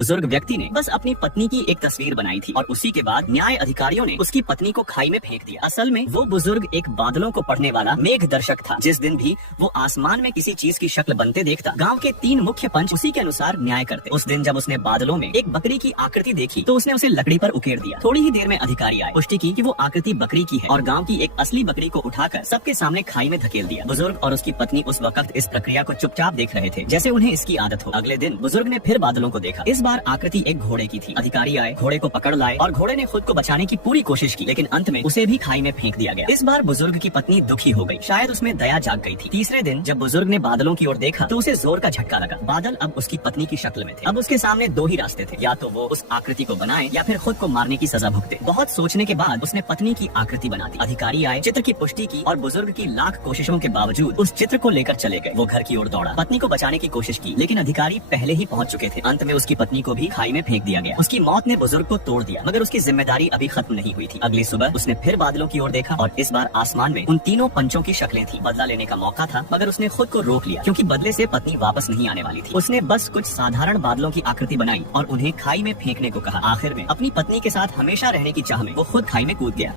बुजुर्ग व्यक्ति ने बस अपनी पत्नी की एक तस्वीर बनाई थी और उसी के बाद न्याय अधिकारियों ने उसकी पत्नी को खाई में फेंक दिया। असल में वो बुजुर्ग एक बादलों को पढ़ने वाला मेघ दर्शक था। जिस दिन भी वो आसमान में किसी चीज की शक्ल बनते देखता, गांव के 3 मुख्य पंच उसी के अनुसार न्याय करते। उस दिन जब उसने बादलों में एक बकरी की आकृति देखी तो उसने उसे लकड़ी पर उकेर दिया। थोड़ी ही देर में अधिकारी आए, पुष्टि की कि वो आकृति बकरी की है और गाँव की एक असली बकरी को उठाकर सबके सामने खाई में धकेल दिया। बुजुर्ग और उसकी पत्नी उस वक्त इस प्रक्रिया को चुपचाप देख रहे थे, जैसे उन्हें इसकी आदत हो। अगले दिन बुजुर्ग ने फिर बादलों को देखा। इस बार आकृति एक घोड़े की थी। अधिकारी आए, घोड़े को पकड़ लाए और घोड़े ने खुद को बचाने की पूरी कोशिश की, लेकिन अंत में उसे भी खाई में फेंक दिया गया। इस बार बुजुर्ग की पत्नी दुखी हो गई, शायद उसमें दया जाग गई थी। तीसरे दिन जब बुजुर्ग ने बादलों की ओर देखा तो उसे जोर का झटका लगा। बादल अब उसकी पत्नी की शक्ल में थे। अब उसके सामने 2 ही रास्ते थे, या तो वो उस आकृति को बनाए या फिर खुद को मारने की सजा भुगते। बहुत सोचने के बाद उसने पत्नी की आकृति बना दी। अधिकारी आए, चित्र की पुष्टि की और बुजुर्ग की लाख कोशिशों के बावजूद उस चित्र को लेकर चले गए। वो घर की ओर दौड़ा, पत्नी को बचाने की कोशिश की, लेकिन अधिकारी पहले ही पहुंच चुके थे। अंत में उसकी पत्नी को भी खाई में फेंक दिया गया। उसकी मौत ने बुजुर्ग को तोड़ दिया, मगर उसकी जिम्मेदारी अभी खत्म नहीं हुई थी। अगली सुबह उसने फिर बादलों की ओर देखा और इस बार आसमान में उन 3 पंचों की शक्लें थी। बदला लेने का मौका था, मगर उसने खुद को रोक लिया, क्योंकि बदले से पत्नी वापस नहीं आने वाली थी। उसने बस कुछ साधारण बादलों की आकृति बनाई और उन्हें खाई में फेंकने को कहा। आखिर में अपनी पत्नी के साथ हमेशा रहने की चाह में वो खुद खाई में कूद गया।